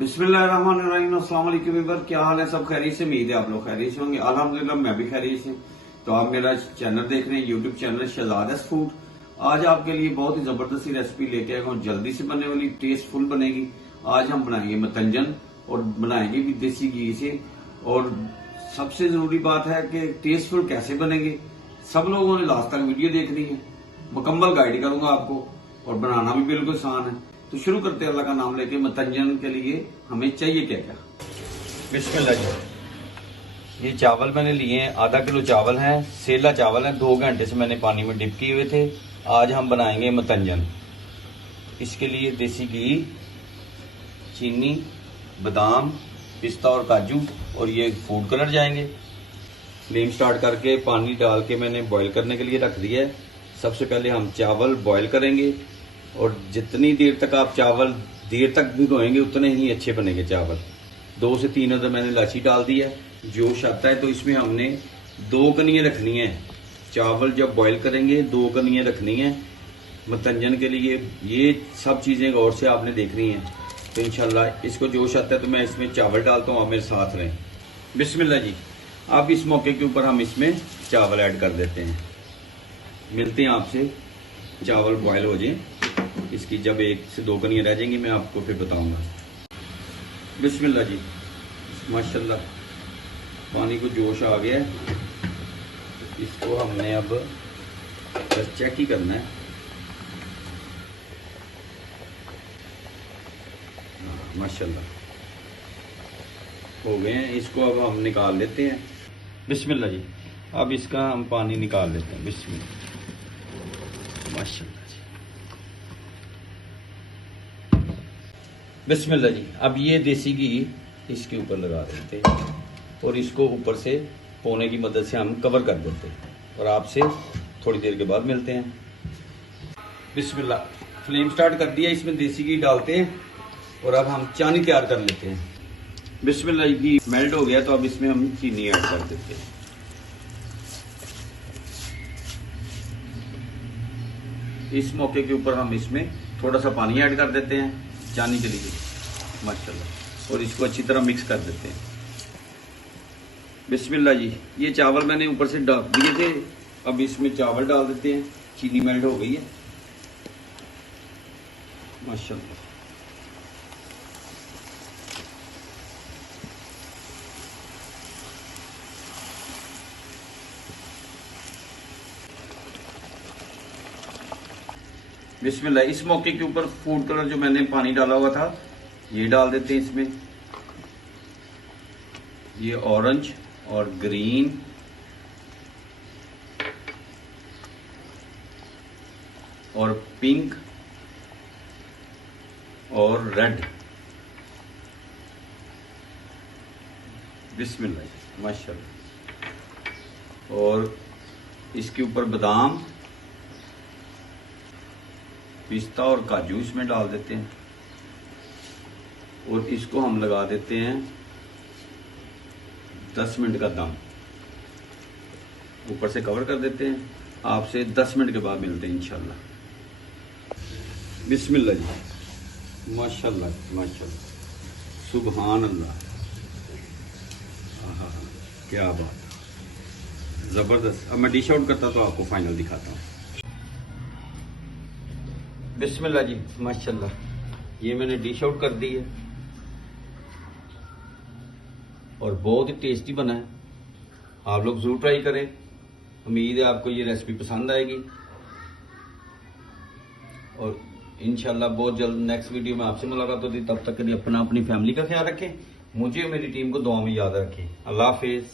बिस्मिल्लाहिर्रहमानिर्रहीम। अस्सलाम वालेकुम व्यूअर, क्या हाल है? सब खैरियत से? उम्मीद है आप लोग खैरियत से होंगे। अल्हम्दुलिल्लाह मैं भी खैरियत से। तो आप मेरा चैनल देख रहे हैं, यूट्यूब चैनल शहजाद फूड। आज आपके लिए बहुत ही जबरदस्त रेसिपी लेके आया हूँ, जल्दी से बनने वाली, टेस्टफुल बनेगी। आज हम बनाएंगे मतंजन और बनाएंगे भी देसी घी से। और सबसे जरूरी बात है कि टेस्टफुल कैसे बनेंगे, सब लोगों ने लास्ट तक वीडियो देखनी है। मुकम्मल गाइड करूंगा आपको और बनाना भी बिल्कुल आसान है। तो शुरू करते हैं अल्लाह का नाम लेके। मतंजन के लिए हमें चाहिए क्या क्या? बिस्मिल्लाह जी। ये चावल मैंने लिए हैं, आधा किलो चावल हैं, सेला चावल है, 2 घंटे से मैंने पानी में डिप किए हुए थे। आज हम बनाएंगे मतंजन। इसके लिए देसी घी, चीनी, बादाम, पिस्ता और काजू और ये फूड कलर जाएंगे। फ्लेम स्टार्ट करके पानी डाल के मैंने बॉईल करने के लिए रख दिया है। सबसे पहले हम चावल बॉईल करेंगे और जितनी देर तक आप चावल देर तक भिगोएंगे उतने ही अच्छे बनेंगे चावल। 2 से 3 अदर मैंने इलायची डाल दी है। जोश आता है तो इसमें हमने 2 कनियां रखनी है। चावल जब बॉईल करेंगे 2 कनियां रखनी है मतंजन के लिए। ये सब चीजें गौर से आपने देखनी है। तो इंशाल्लाह इसको जोश आता है तो मैं इसमें चावल डालता हूँ, आप मेरे साथ रहें। बिस्मिल्लाह जी। अब इस मौके के ऊपर हम इसमें चावल ऐड कर देते हैं। मिलते हैं आपसे चावल बॉयल हो जाए। इसकी जब 1 से 2 कनियां रह जाएंगी मैं आपको फिर बताऊंगा। बिस्मिल्लाह जी। माशाल्लाह पानी को जोश आ गया है। इसको हमने अब बस चेक ही करना है। माशाल्लाह हो गए हैं। इसको अब हम निकाल लेते हैं। बिस्मिल्लाह जी। अब इसका हम पानी निकाल लेते हैं। बिस्मिल्लाह। माशाल्लाह जी। बिस्मिल्लाह जी। अब ये देसी घी इसके ऊपर लगा देते हैं और इसको ऊपर से पोने की मदद से हम कवर कर देते हैं और आपसे थोड़ी देर के बाद मिलते हैं। बिस्मिल्लाह। फ्लेम स्टार्ट कर दिया, इसमें देसी घी डालते हैं और अब हम चानी तैयार कर लेते हैं। बिस्मिल्लाह। घी मेल्ट हो गया तो अब इसमें हम चीनी ऐड कर देते हैं। इस मौके के ऊपर हम इसमें थोड़ा सा पानी ऐड कर देते हैं चानी के लिए। माशाल्लाह। और इसको अच्छी तरह मिक्स कर देते हैं। बिस्मिल्लाह जी। ये चावल मैंने ऊपर से डाल दिए थे, अब इसमें चावल डाल देते हैं। चीनी मेल्ट हो गई है। माशाल्लाह। बिस्मिल्लाह। इस मौके के ऊपर फूड कलर जो मैंने पानी डाला हुआ था ये डाल देते हैं इसमें। ये ऑरेंज और ग्रीन और पिंक और रेड। बिस्मिल्लाह। माशाल्लाह। और इसके ऊपर बादाम, पिस्ता और काजू इसमें डाल देते हैं और इसको हम लगा देते हैं 10 मिनट का दम। ऊपर से कवर कर देते हैं। आपसे 10 मिनट के बाद मिलते हैं इंशाल्लाह। बिस्मिल्लाह जी। माशाल्लाह माशाल्लाह। सुभान अल्लाह। आहा, क्या बात है, जबरदस्त। अब मैं डिश आउट करता तो आपको फाइनल दिखाता हूँ। बिस्मिल्लाह जी। माशाल्लाह। ये मैंने डिश आउट कर दी है और बहुत ही टेस्टी बना है। आप लोग जरूर ट्राई करें। उम्मीद है आपको ये रेसिपी पसंद आएगी और इंशाल्लाह बहुत जल्द नेक्स्ट वीडियो में आपसे मुलाकात होती। तब तक के लिए अपनी फैमिली का ख्याल रखें। मुझे और मेरी टीम को दुआ में याद रखें। अल्लाह हाफिज।